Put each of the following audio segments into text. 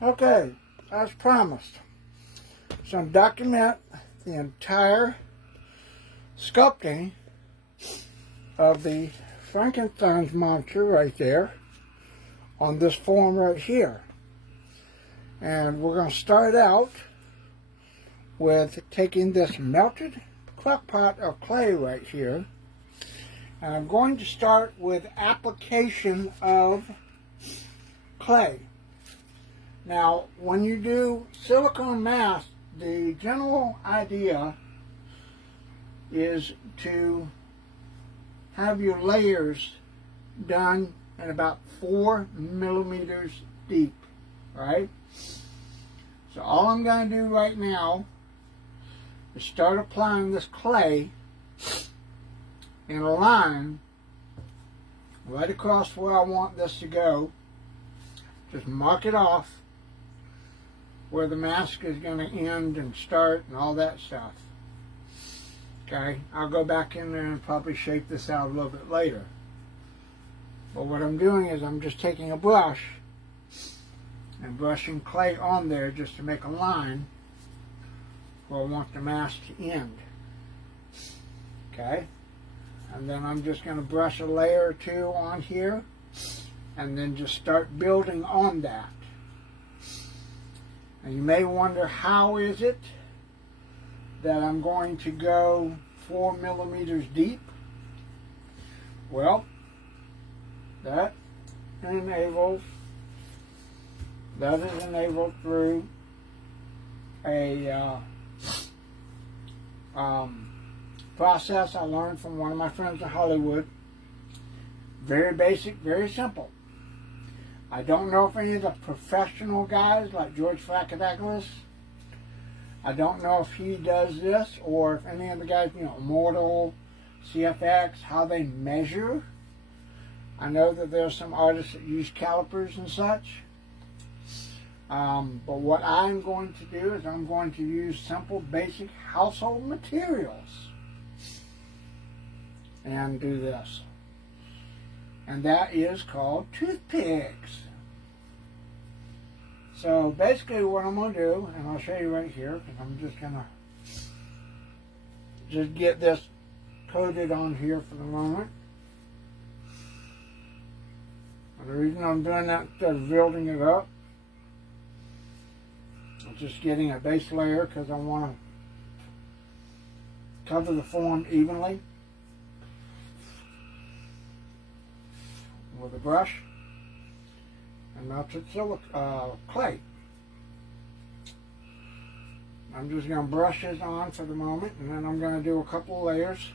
Okay, as promised, so document the entire sculpting of the Frankenstein's monster right there on this form right here. And we're going to start out with taking this melted crock pot of clay right here, and I'm going to start with application of clay. Now, when you do silicone masks, the general idea is to have your layers done at about 4 millimeters deep, right? So all I'm going to do right now is start applying this clay in a line right across where I want this to go. Just mark it off where the mask is going to end and start and all that stuff. Okay, I'll go back in there and probably shape this out a little bit later. But what I'm doing is I'm just taking a brush and brushing clay on there just to make a line where I want the mask to end. Okay, and then I'm just going to brush a layer or two on here and then just start building on that. And you may wonder, how is it that I'm going to go 4 millimeters deep? Well, that is enabled through a process I learned from one of my friends in Hollywood. Very basic, very simple. I don't know if any of the professional guys like George Frankenstein, I don't know if he does this, or if any of the guys, Immortal, CFX, how they measure. I know that there's some artists that use calipers and such. But what I'm going to do is I'm going to use simple, basic household materials and do this. And that is called toothpicks. So basically what I'm going to do, and I'll show you right here, because I'm just going to get this coated on here for the moment. And the reason I'm doing that instead of building it up, I'm just getting a base layer because I want to cover the form evenly with a brush and melted clay. I'm just going to brush this on for the moment, and then I'm going to do a couple of layers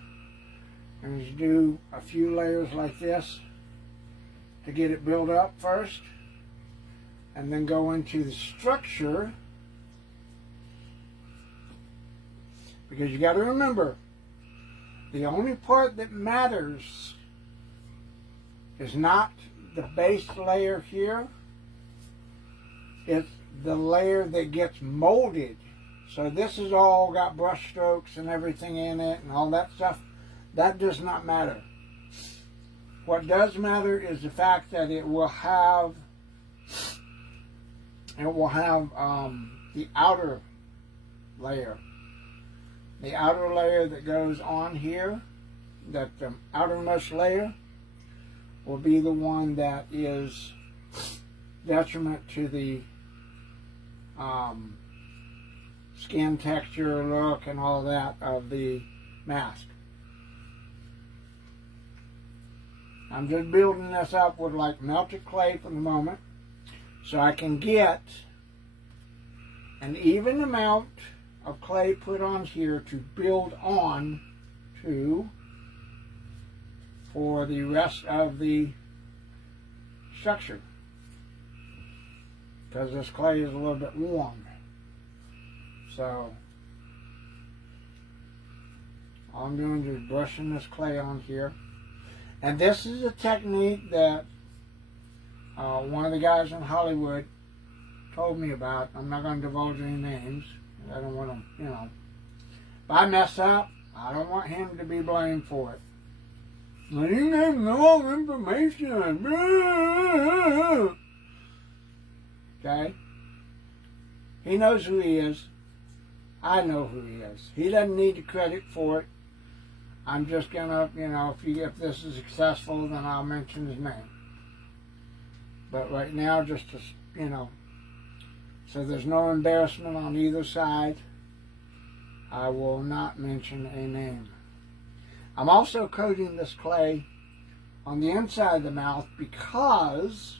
and just do a few layers like this to get it built up first, and then go into the structure, because you got to remember, the only part that matters is not the base layer here, it's the layer that gets molded. So this has all got brush strokes and everything in it and all that stuff. That does not matter. What does matter is the fact that it will have the outer layer. The outer layer that goes on here, that the outermost layer, will be the one that is detriment to the skin texture, look, and all that of the mask. I'm just building this up with like melted clay for the moment, so I can get an even amount of clay put on here to build on to for the rest of the structure, because this clay is a little bit warm. So all I'm doing is brushing this clay on here. And this is a technique that one of the guys in Hollywood told me about. I'm not going to divulge any names. I don't want to, if I mess up, I don't want him to be blamed for it. I didn't have no information. Okay? He knows who he is. I know who he is. He doesn't need the credit for it. I'm just gonna, if this is successful, then I'll mention his name. But right now, just to, so there's no embarrassment on either side, I will not mention a name. I'm also coating this clay on the inside of the mouth because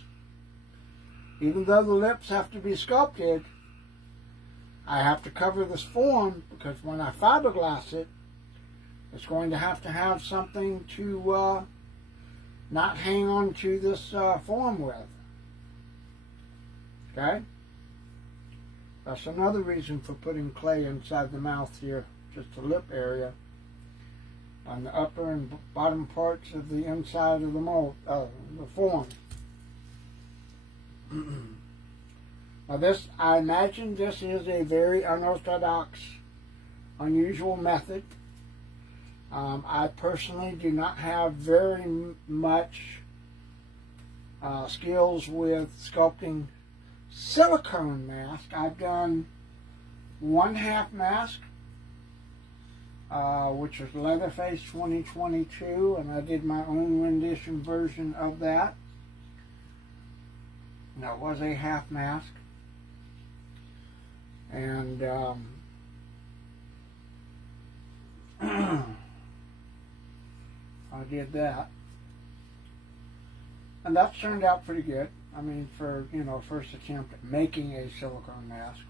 even though the lips have to be sculpted, I have to cover this form because when I fiberglass it, it's going to have something to not hang on to this form with. Okay? That's another reason for putting clay inside the mouth here, just the lip area, on the upper and bottom parts of the inside of the mold, the form. Now this, I imagine this is a very unorthodox, unusual method. I personally do not have very much skills with sculpting silicone mask. I've done 1/2 mask, which is Leatherface 2022, and I did my own rendition version of that. And that was a half mask. And I did that. And that turned out pretty good. I mean, for, first attempt at making a silicone mask.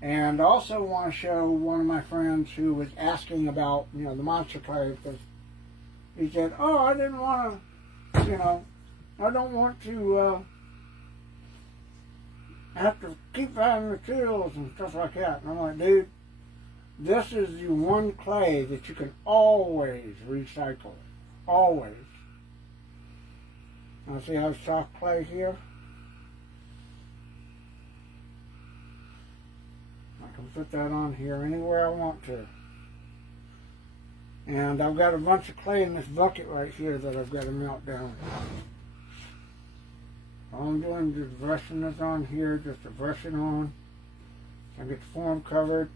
And also want to show one of my friends who was asking about, the monster clay, because he said, oh, I didn't want to, I don't want to have to keep buying materials and stuff like that. And I'm like, dude, this is the one clay that you can always recycle. Always. Now see how soft clay here? I can put that on here anywhere I want to. And I've got a bunch of clay in this bucket right here that I've got to melt down. All I'm doing is just brushing this on here, just to brush it on. I get the form covered.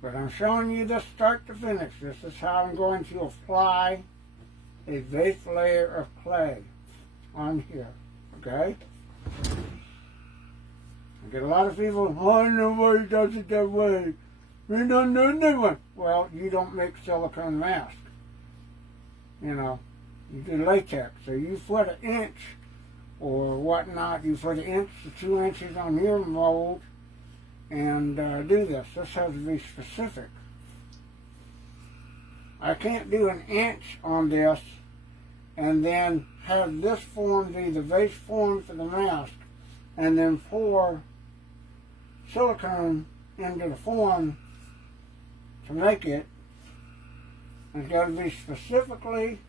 But I'm showing you this start to finish. This is how I'm going to apply a base layer of clay on here. Okay? I get a lot of people, oh, nobody does it that way. We don't know that one. Well, you don't make silicone mask. You do latex. So you put 1 inch or whatnot, you put 1 inch to 2 inches on your mold and do this. This has to be specific. I can't do 1 inch on this and then have this form be the base form for the mask and then pour silicone into the form to make it. It's got to be specifically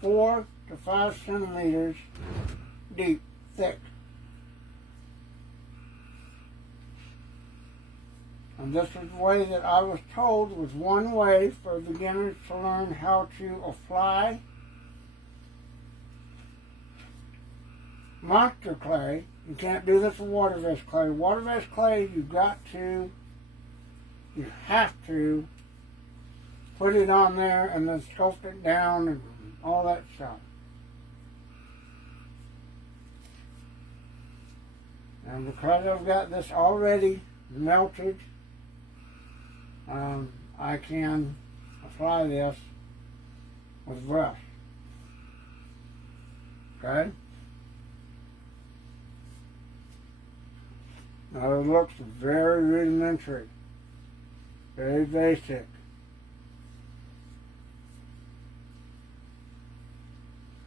4 to 5 centimeters deep, thick. And this is the way that I was told was one way for beginners to learn how to apply monster clay. You can't do this with water-based clay. Water-based clay, you have to put it on there and then sculpt it down and all that stuff. And because I've got this already melted, I can apply this with a brush. Okay? Now it looks very rudimentary, very basic.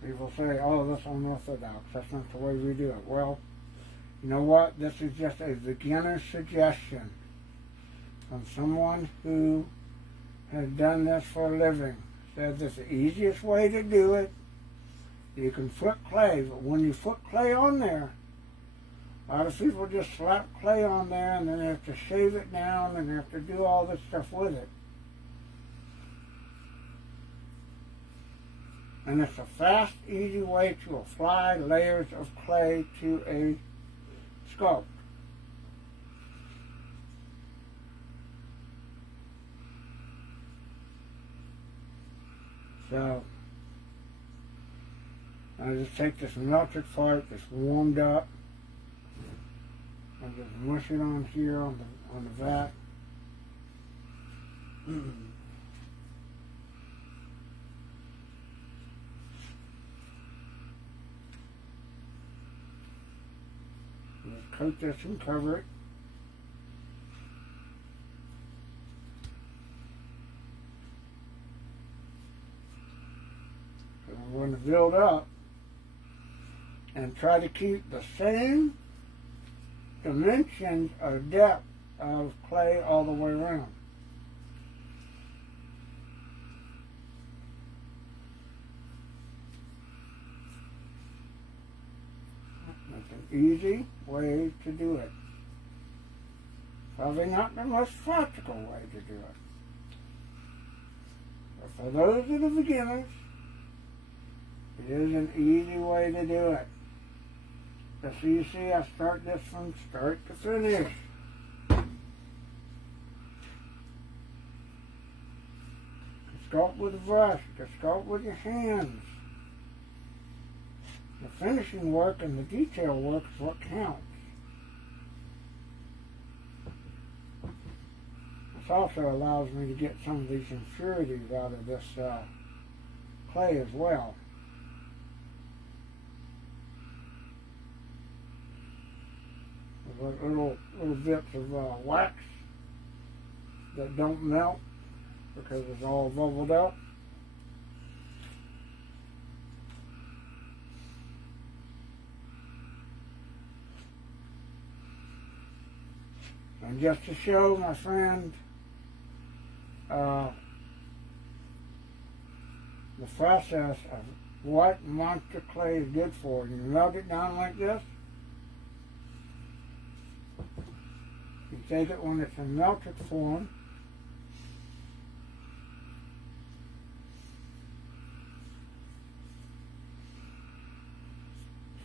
People say, oh, that's unorthodox. That's not the way we do it. Well, you know what? This is just a beginner's suggestion from someone who has done this for a living. Said this is the easiest way to do it. You can foot clay, but when you foot clay on there, a lot of people just slap clay on there and then they have to shave it down and they have to do all this stuff with it. And it's a fast, easy way to apply layers of clay to a sculpt. So, I just take this melted part that's warmed up and just mush it on here on the vat. Just coat this and cover it. So I'm going to build up and try to keep the same dimensions or depth of clay all the way around. That's an easy way to do it. Probably not the most practical way to do it. But for those that are beginners, it is an easy way to do it. So you see, I start this from start to finish. Sculpt with a brush, you can sculpt with your hands. The finishing work and the detail work is what counts. This also allows me to get some of these impurities out of this clay as well. Little bits of wax that don't melt because it's all bubbled up. And just to show my friend the process of what monster clay is good for, you melt it down like this. You take it when it's in melted form.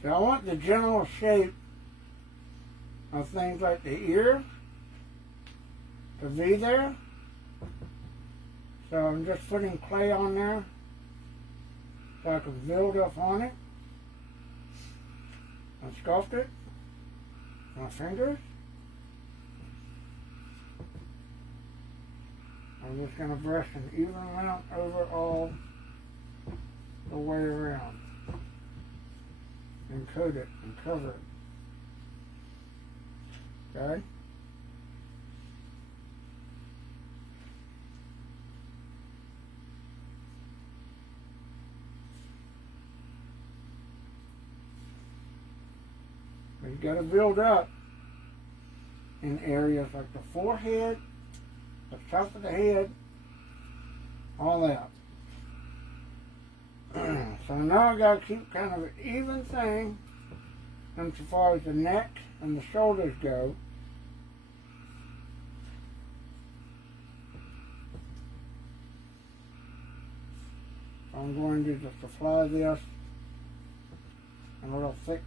So I want the general shape of things like the ear to be there. So I'm just putting clay on there so I can build up on it and sculpt it with my fingers. I'm just going to brush an even amount over all the way around and coat it and cover it. Okay? You've got to build up in areas like the forehead, the top of the head, all that. So now I got to keep kind of an even thing insofar as the neck and the shoulders go. I'm going to just apply this in a little thick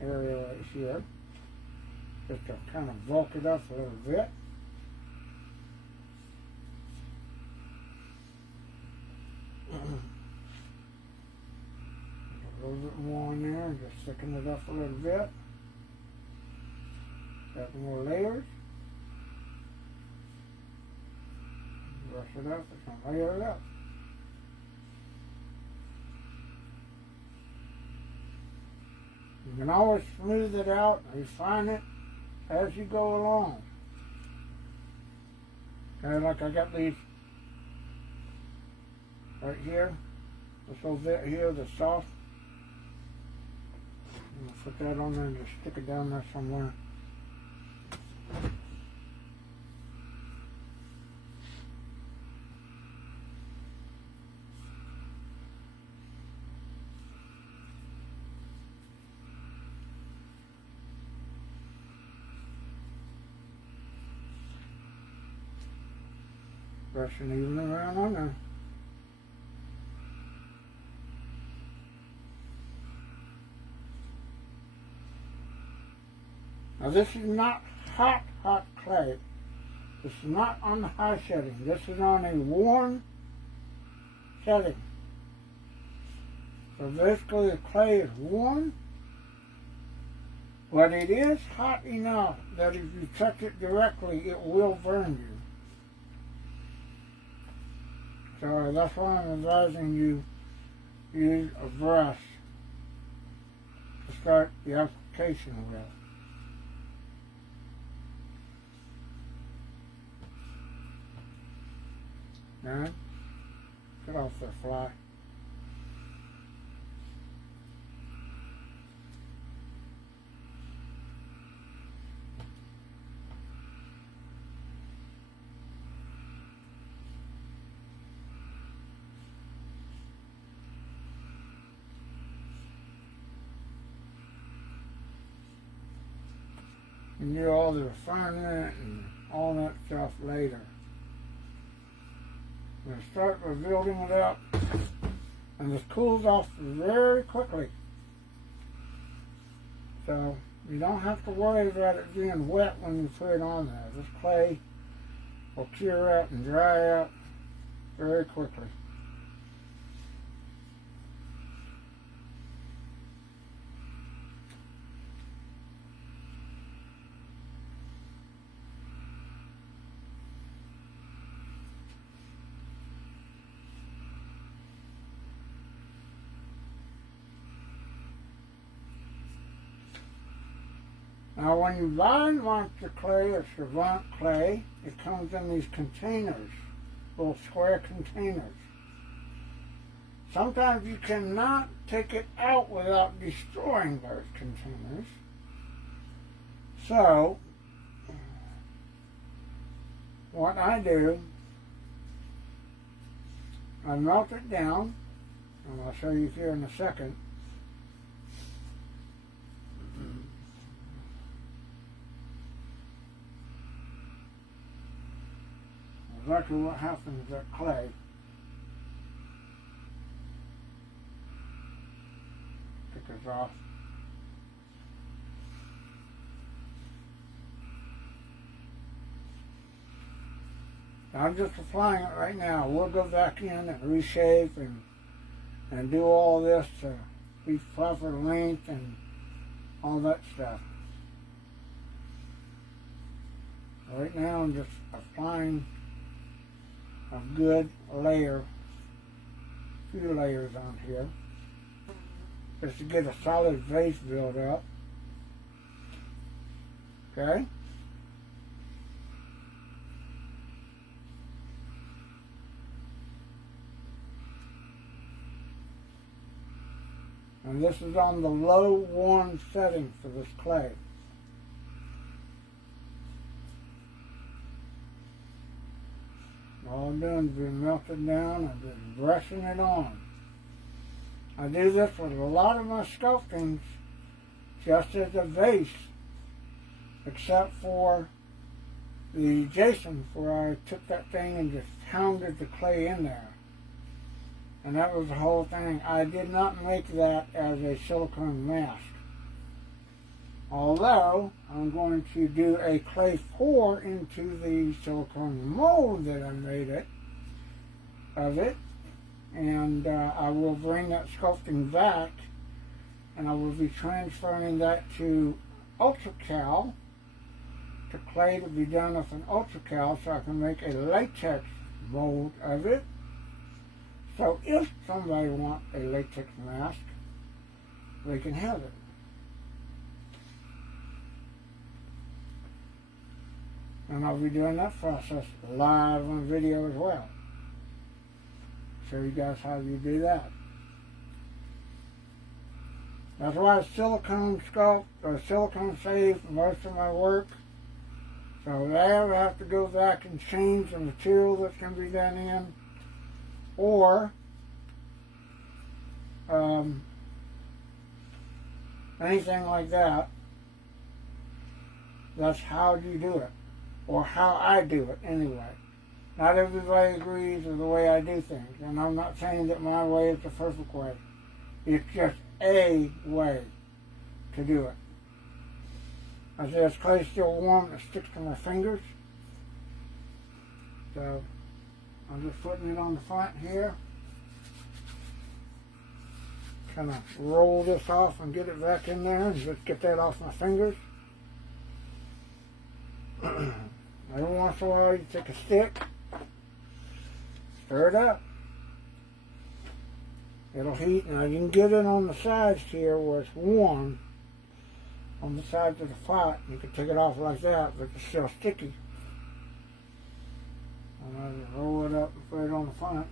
area right here, just to kind of bulk it up a little bit. A little bit more in there and just thicken it up a little bit. Got more layers. Brush it up and layer it up. You can always smooth it out and refine it as you go along. Okay, like I got these right here, this little bit here that's soft. I'm going to put that on there and just stick it down there somewhere. Brushing even around on there. Now this is not hot clay. This is not on the high setting. This is on a warm setting. So basically the clay is warm, but it is hot enough that if you touch it directly, it will burn you. So that's why I'm advising you use a brush to start the application with. Now, get off the fly. You do all the refinement and all that stuff later. I'm going to start by building it up, and this cools off very quickly. So you don't have to worry about it being wet when you put it on there. This clay will cure up and dry up very quickly. Now when you buy monster clay or savant clay, it comes in these containers, little square containers. Sometimes you cannot take it out without destroying those containers. So, what I do, I melt it down, and I'll show you here in a second. Exactly what happens to that clay. Take this off. I'm just applying it right now. We'll go back in and reshape and do all this to be proper length and all that stuff. Right now I'm just applying a good layer, few layers on here, just to get a solid base built up. Okay? And this is on the low warm setting for this clay. All I'm doing is being melted down and just brushing it on. I do this with a lot of my sculptings just as a base, except for the Jason, where I took that thing and just pounded the clay in there. And that was the whole thing. I did not make that as a silicone mask. Although, I'm going to do a clay pour into the silicone mold that I made of it. And I will bring that sculpting back, and I will be transferring that to ultracal, to clay to be done with an ultracal, so I can make a latex mold of it. So if somebody wants a latex mask, they can have it. And I'll be doing that process live on video as well. Show you guys how you do that. That's why I silicone sculpt or silicone save most of my work. So there I have to go back and change the material that's going to be done in, or anything like that. That's how you do it, or how I do it anyway. Not everybody agrees with the way I do things, and I'm not saying that my way is the perfect way. It's just a way to do it. As this clay is still warm, it sticks to my fingers. So I'm just putting it on the front here. Kind of roll this off and get it back in there and just get that off my fingers. Every once in a while you take a stick, stir it up. It'll heat. Now you can get it on the sides here where it's warm, on the sides of the pot. You can take it off like that, but it's still sticky. And I just roll it up and put it on the front,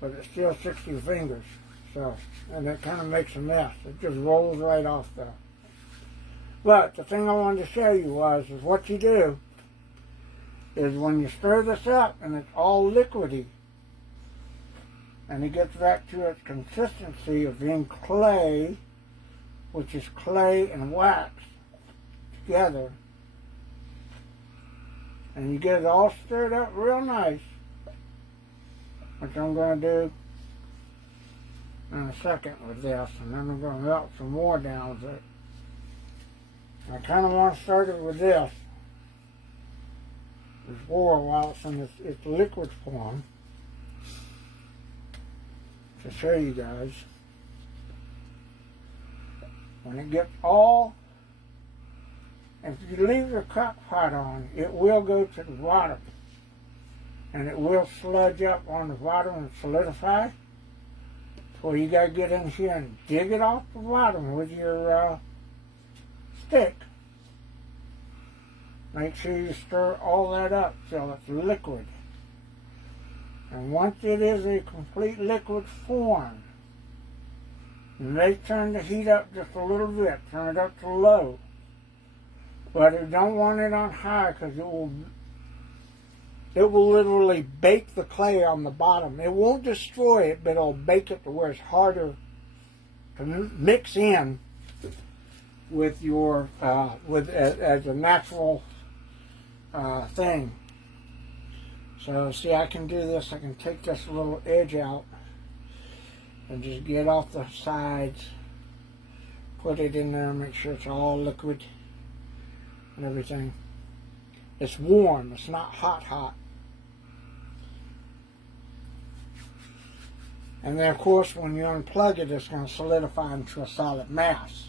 but it still sticks to your fingers. So, and it kind of makes a mess. It just rolls right off there. But the thing I wanted to show you is what you do is when you stir this up and it's all liquidy, and it gets back to its consistency of being clay, which is clay and wax together, and you get it all stirred up real nice, which I'm going to do in a second with this, and then I'm going to melt some more down with it. I kind of want to start it with this. Before while it's in its liquid form, to show you guys. When it gets all, if you leave your crock pot on, it will go to the bottom, and it will sludge up on the bottom and solidify. So you got to get in here and dig it off the bottom with your stick. Make sure you stir all that up till it's liquid. And once it is a complete liquid form, you may turn the heat up just a little bit, turn it up to low. But you don't want it on high because it will literally bake the clay on the bottom. It won't destroy it, but it'll bake it to where it's harder to mix in with your as a natural thing. So see, I can do this. I can take this little edge out and just get off the sides, put it in there, make sure it's all liquid and everything. It's warm. It's not hot. And then of course when you unplug it, it's going to solidify into a solid mass.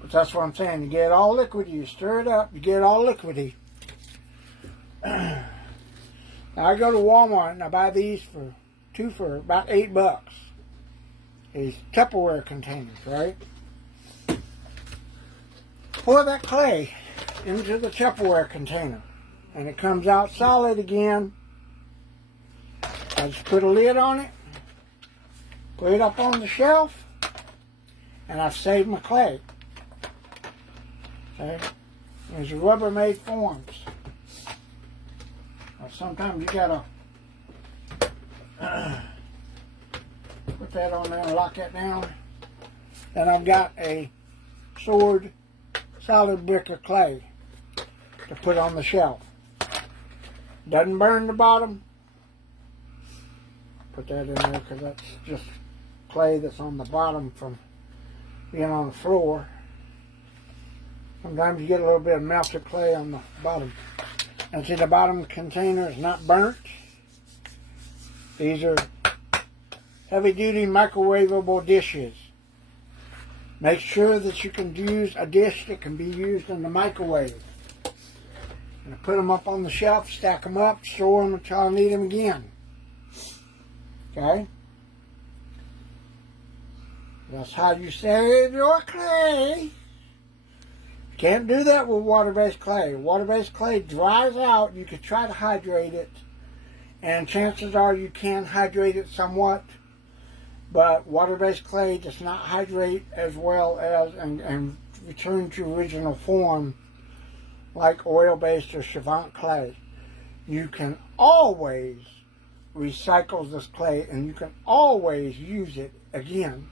But that's what I'm saying. You get it all liquidy, you stir it up, you get it all liquidy. Now I go to Walmart and I buy these for about $8. These Tupperware containers, right? Pour that clay into the Tupperware container, and it comes out solid again. I just put a lid on it, put it up on the shelf, and I've saved my clay. Okay? These are Rubbermaid forms. Sometimes you gotta put that on there and lock that down. Then I've got a solid brick of clay to put on the shelf. Doesn't burn the bottom. Put that in there because that's just clay that's on the bottom from being on the floor. Sometimes you get a little bit of melted clay on the bottom. And see, the bottom container is not burnt. These are heavy-duty microwavable dishes. Make sure that you can use a dish that can be used in the microwave. And put them up on the shelf, stack them up, store them until I need them again. Okay? That's how you save your clay. Can't do that with water-based clay. Water-based clay dries out. You could try to hydrate it, and chances are you can hydrate it somewhat, but water-based clay does not hydrate as well as and return to original form like oil-based or Chavant clay. You can always recycle this clay, and you can always use it again.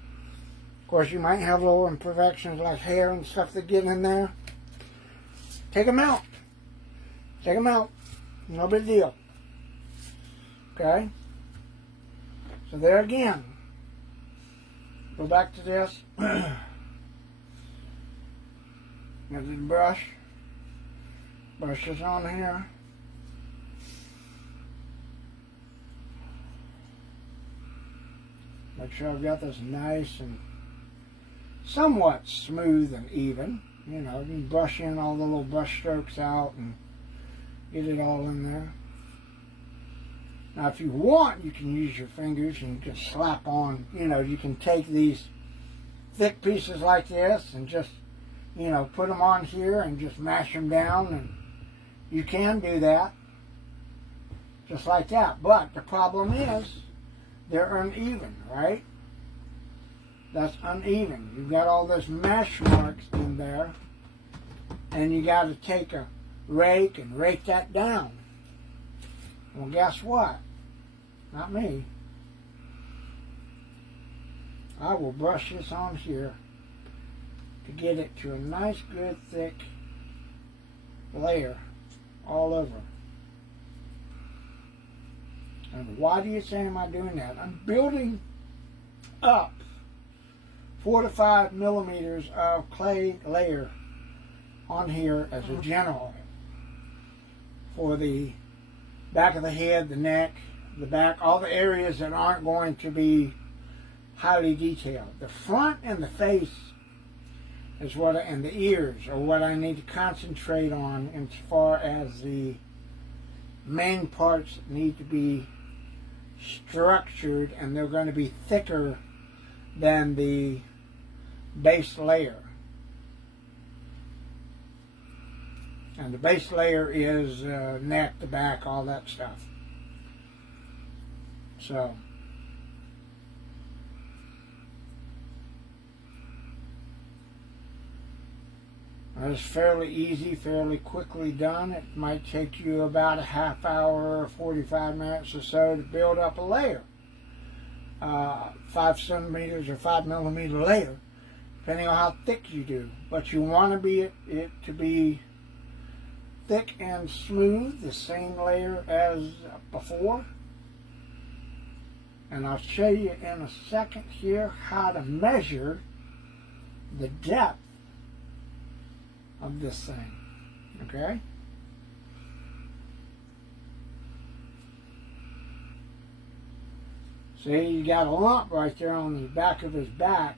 Of course, you might have little imperfections like hair and stuff that get in there. Take them out. Take them out. No big deal. Okay? So there again. Go back to this. Get the brush. Brush this on here. Make sure I've got this nice and somewhat smooth and even. You know, you can brush in all the little brush strokes out and get it all in there. Now, if you want, you can use your fingers and just slap on. You know, you can take these thick pieces like this and just, you know, put them on here and just mash them down. And you can do that, just like that. But the problem is, they're uneven, right? That's uneven. You've got all those mash marks in there, and you got to take a rake and rake that down. Well, guess what? Not me. I will brush this on here to get it to a nice, good, thick layer all over. And why do you say am I doing that? I'm building up 4 to 5 millimeters of clay layer on here as a general for the back of the head, the neck, the back, all the areas that aren't going to be highly detailed. The front and the face is what, and the ears are what I need to concentrate on as far as the main parts that need to be structured, and they're going to be thicker than the base layer. And the base layer is neck, the back, all that stuff. So it's fairly easy, fairly quickly done. It might take you about a half hour or 45 minutes or so to build up a layer. 5 centimeters or 5 millimeter layer, depending on how thick you do. But you want it to be thick and smooth, the same layer as before. And I'll show you in a second here how to measure the depth of this thing. Okay? See, you got a lump right there on the back of his back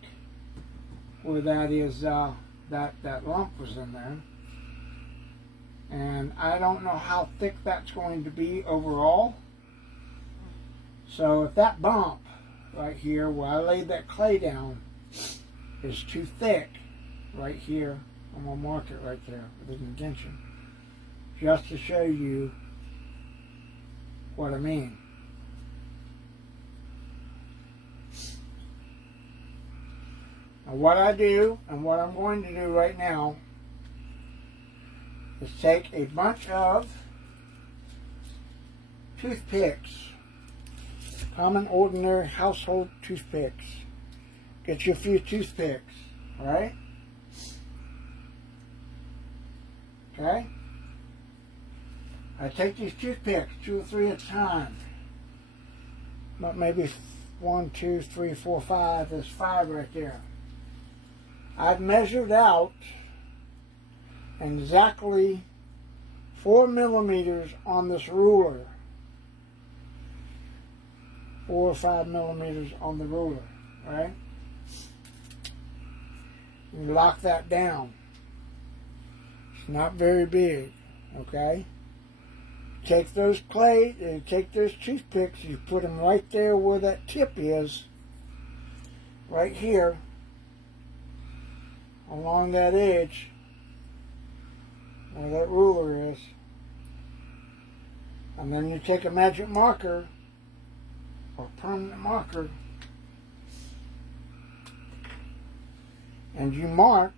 where that is, that lump was in there. And I don't know how thick that's going to be overall. So if that bump right here where I laid that clay down is too thick right here, I'm going to mark it right there with an indentation just to show you what I mean. Now what I do and what I'm going to do right now is take a bunch of toothpicks, common ordinary household toothpicks. Get you a few toothpicks, alright? Okay? I take these toothpicks, 2 or 3 at a time. But maybe 1, 2, 3, 4, 5. There's 5 right there. I've measured out exactly 4 millimeters on this ruler. 4 or 5 millimeters on the ruler, right? You lock that down. It's not very big, okay? Take those toothpicks, you put them right there where that tip is, right here, along that edge, where that ruler is. And then you take a magic marker, or permanent marker, and you mark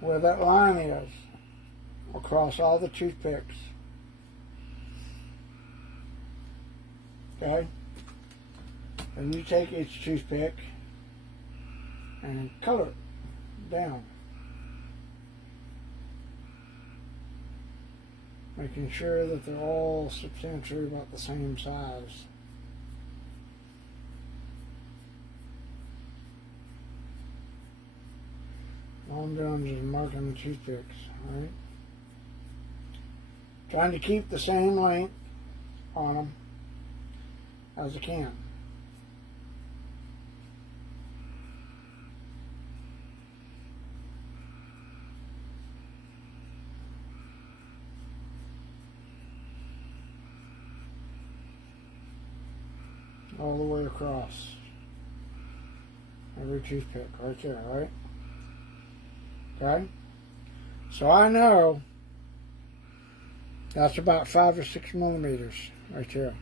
where that line is across all the toothpicks. Okay? And you take each toothpick and color it down, making sure that they're all substantially about the same size. All I'm doing is marking the toothpicks, alright? Trying to keep the same length on them as I can. All the way across every toothpick right there, right? Okay? So I know that's about 5 or 6 millimeters right there.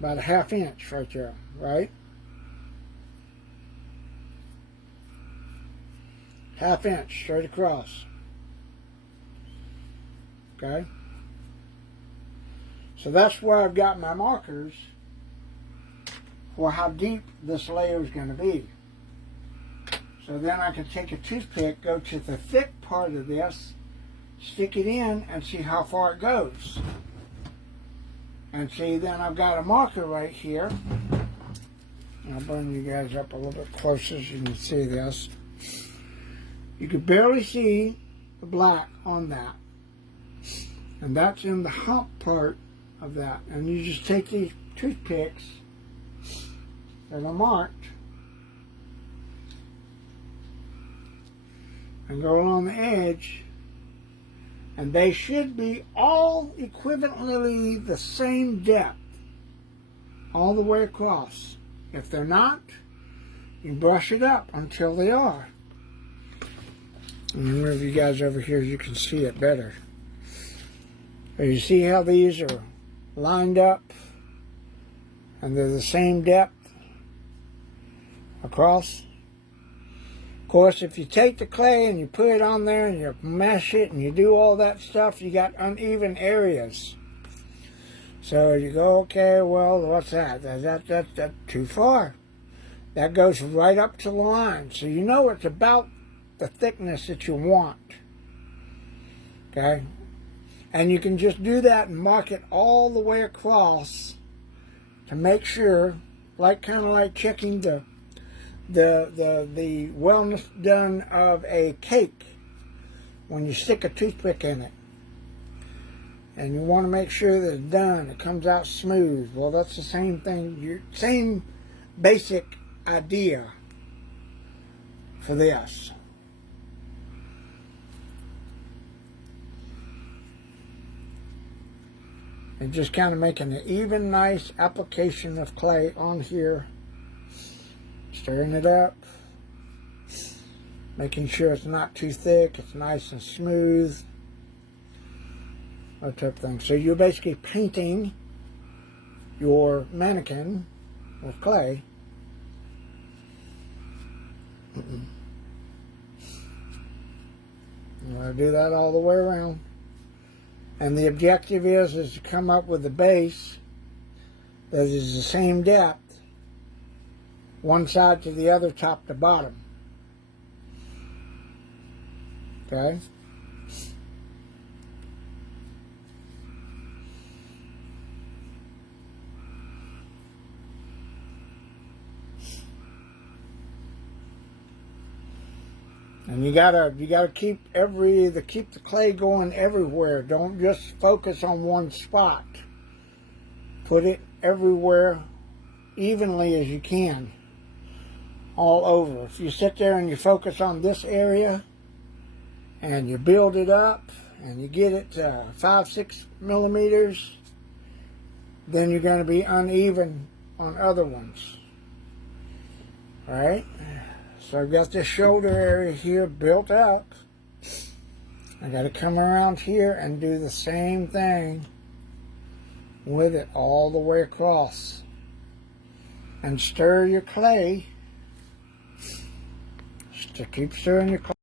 About a ½ inch right there, right? ½ inch straight across. Okay? So that's where I've got my markers for how deep this layer is going to be. So then I can take a toothpick, go to the thick part of this, stick it in, and see how far it goes. And see, then I've got a marker right here. I'll bring you guys up a little bit closer so you can see this. You can barely see the black on that. And that's in the hump part of that. And you just take these toothpicks that are marked and go along the edge, and they should be all equivalently the same depth all the way across. If they're not, you brush it up until they are. And move you guys over here so you can see it better. So you see how these are lined up and they're the same depth across? Of course, if you take the clay and you put it on there and you mesh it and you do all that stuff, you got uneven areas. So you go, okay, well, what's that? That's too far. That goes right up to the line. So you know it's about the thickness that you want. Okay? And you can just do that and mark it all the way across to make sure, like kind of like checking the wellness done of a cake when you stick a toothpick in it. And you want to make sure that it's done, it comes out smooth. Well, that's the same thing, same basic idea for this. And just kind of making an even, nice application of clay on here. Stirring it up. Making sure it's not too thick, it's nice and smooth. That type of thing. So you're basically painting your mannequin with clay. I'm going to do that all the way around. And the objective is to come up with a base that is the same depth, one side to the other, top to bottom. Okay? And you gotta keep the clay going everywhere. Don't just focus on one spot. Put it everywhere evenly as you can. All over. If you sit there and you focus on this area and you build it up and you get it to 5-6 millimeters, then you're going to be uneven on other ones. Alright? So I've got this shoulder area here built up. I got to come around here and do the same thing with it all the way across. And stir your clay. To keep stirring your clay.